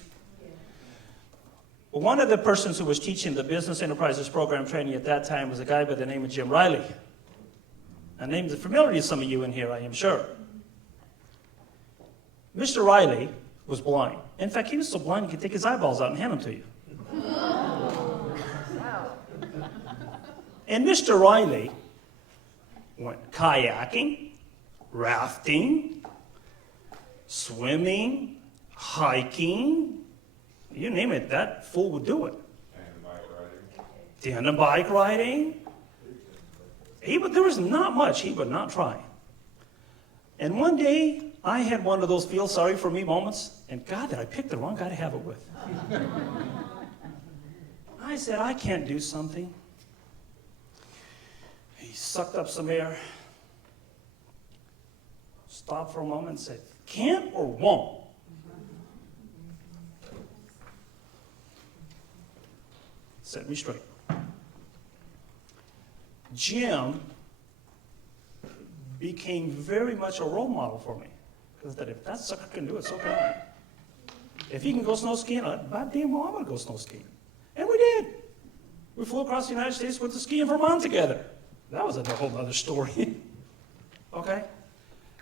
Well, one of the persons who was teaching the Business Enterprises Program training at that time was a guy by the name of Jim Riley. A name that's familiar to some of you in here, I am sure. Mr. Riley was blind. In fact, he was so blind he could take his eyeballs out and hand them to you. And Mr. Riley went kayaking, rafting, swimming, hiking, you name it, that fool would do it. Tandem bike riding. There was not much he would not try. And one day, I had one of those feel sorry for me moments, and God, did I pick the wrong guy to have it with. I said, I can't do something. He sucked up some air, stopped for a moment and said, can't or won't? Set me straight. Jim became very much a role model for me. Because that if that sucker can do it, so can I. If he can go snow skiing, God damn well I'm going to go snow skiing. And we did. We flew across the United States, went to ski in Vermont together. That was a whole other story. Okay?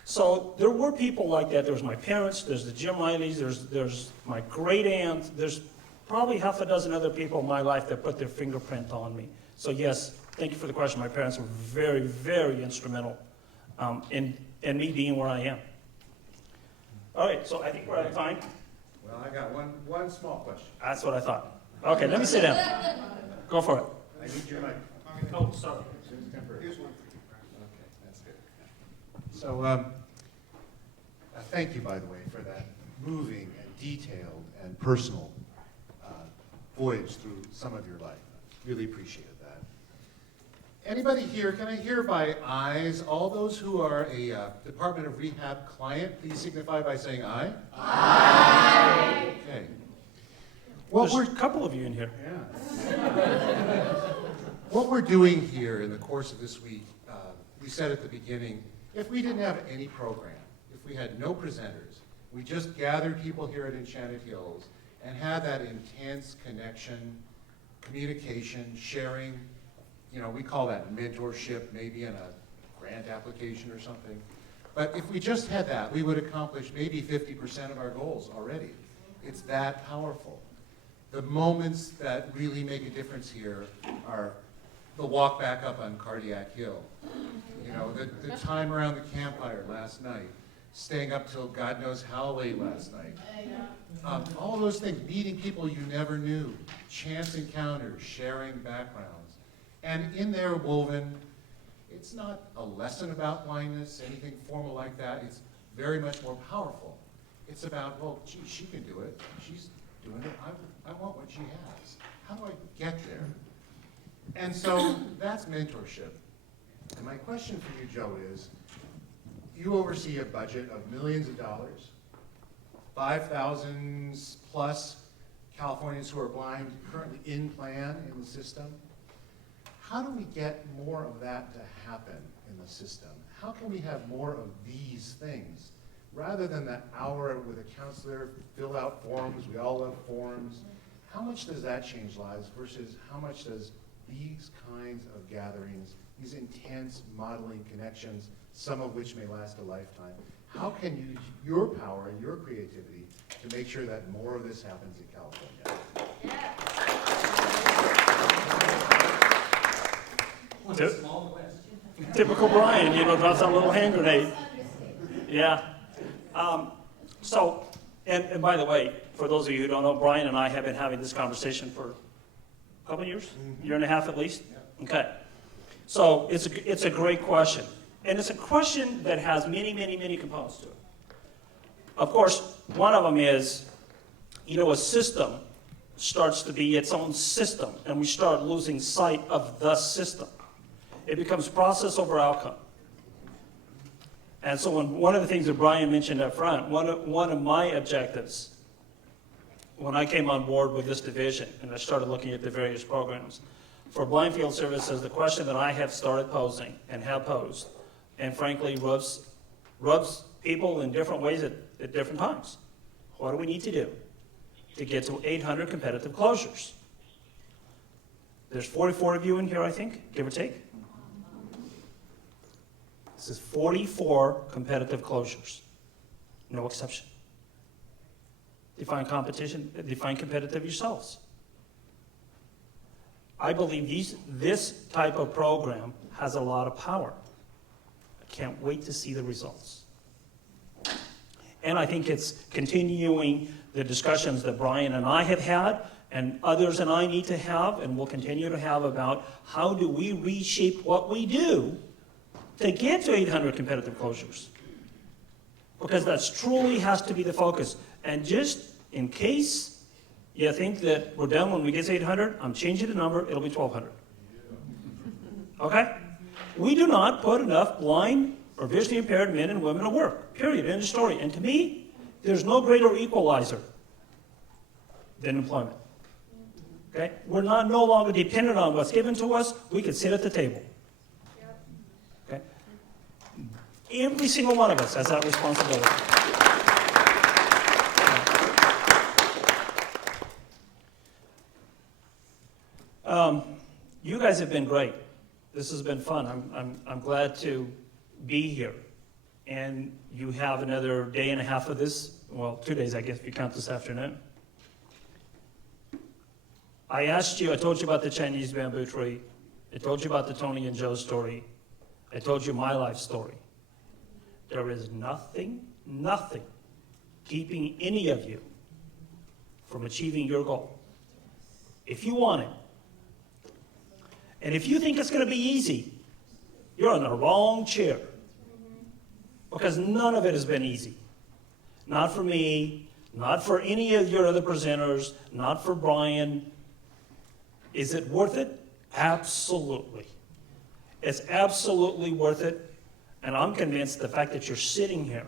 So there were people like that. There was my parents, there's the Jim Rileys, there's my great aunt, there's probably half a dozen other people in my life that put their fingerprint on me. So yes, thank you for the question. My parents were very, very instrumental in me being where I am. All right, so I think we're out of time. Well, I got one small question. That's what I thought. Okay, let me sit down. Go for it. I need your mic. Oh, sorry. Here's one for you. Okay, that's good. So, thank you, by the way, for that moving and detailed and personal voyage through some of your life. Really appreciated that. Anybody here, can I hear by ayes? All those who are a Department of Rehab client, please signify by saying aye. Aye. Okay. Well, there's a couple of you in here. Yeah. What we're doing here in the course of this week, we said at the beginning, if we didn't have any program, if we had no presenters, we just gathered people here at Enchanted Hills and had that intense connection, communication, sharing, you know, we call that mentorship, maybe in a grant application or something. But if we just had that, we would accomplish maybe 50% of our goals already. It's that powerful. The moments that really make a difference here are the walk back up on Cardiac Hill, you know, the time around the campfire last night, staying up till God knows how late last night. All those things, meeting people you never knew, chance encounters, sharing backgrounds. And in there woven, it's not a lesson about blindness, anything formal like that. It's very much more powerful. It's about, well, gee, she can do it. She's doing it. I want what she has. How do I get there? And so that's mentorship. And my question for you, Joe, is you oversee a budget of millions of dollars, 5,000 plus Californians who are blind currently in plan in the system. How do we get more of that to happen in the system? How can we have more of these things? Rather than that hour with a counselor, fill out forms, we all love forms. How much does that change lives versus how much does these kinds of gatherings, these intense modeling connections, some of which may last a lifetime, how can you use your power and your creativity to make sure that more of this happens in California? What a small question. Typical Brian, you know, drops that little hand grenade. Yeah. And by the way, for those of you who don't know, Brian and I have been having this conversation for a couple of years, year and a half at least. Okay. So it's a great question. And it's a question that has many, many, many components to it. Of course, one of them is, you know, a system starts to be its own system, and we start losing sight of the system. It becomes process over outcome. And so one of the things that Brian mentioned up front, one of my objectives when I came on board with this division and I started looking at the various programs, for blind field services, the question that I have started posing and have posed, and frankly rubs people in different ways at different times. What do we need to do to get to 800 competitive closures? There's 44 of you in here, I think, give or take. This is 44 competitive closures, no exception. Define competition, define competitive yourselves. I believe this type of program has a lot of power. I can't wait to see the results. And I think it's continuing the discussions that Brian and I have had, and others and I need to have, and will continue to have, about how do we reshape what we do to get to 800 competitive closures. Because that truly has to be the focus. And just in case you think that we're done when we get to 800, I'm changing the number, it'll be 1,200. Okay? We do not put enough blind or visually impaired men and women to work, period, end of story. And to me, there's no greater equalizer than employment. Okay? We're no longer dependent on what's given to us, we can sit at the table. Okay? Every single one of us has that responsibility. You guys have been great. This has been fun. I'm glad to be here. And you have another day and a half of this, well, 2 days, I guess, if you count this afternoon. I told you about the Chinese bamboo tree. I told you about the Tony and Joe story. I told you my life story. There is nothing keeping any of you from achieving your goal. If you want it, and if you think it's going to be easy, you're in the wrong chair. Because none of it has been easy. not for me, not for any of your other presenters, not for Brian. Is it worth it? Absolutely. It's absolutely worth it. And I'm convinced the fact that you're sitting here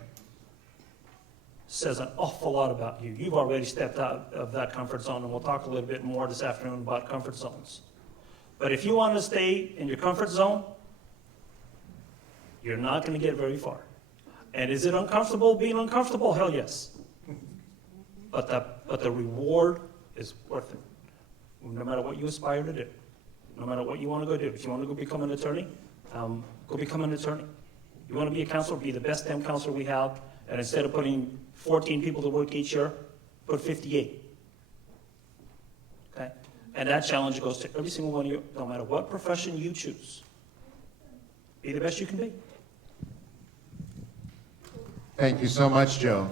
says an awful lot about you. You've already stepped out of that comfort zone, and we'll talk a little bit more this afternoon about comfort zones. But if you want to stay in your comfort zone, you're not going to get very far. And is it uncomfortable being uncomfortable? Hell yes. But the reward is worth it. No matter what you aspire to do, no matter what you want to go do. If you want to go become an attorney, go become an attorney. You want to be a counselor, be the best damn counselor we have, and instead of putting 14 people to work each year, put 58. Okay? And that challenge goes to every single one of you, no matter what profession you choose. Be the best you can be. Thank you so much, Joe.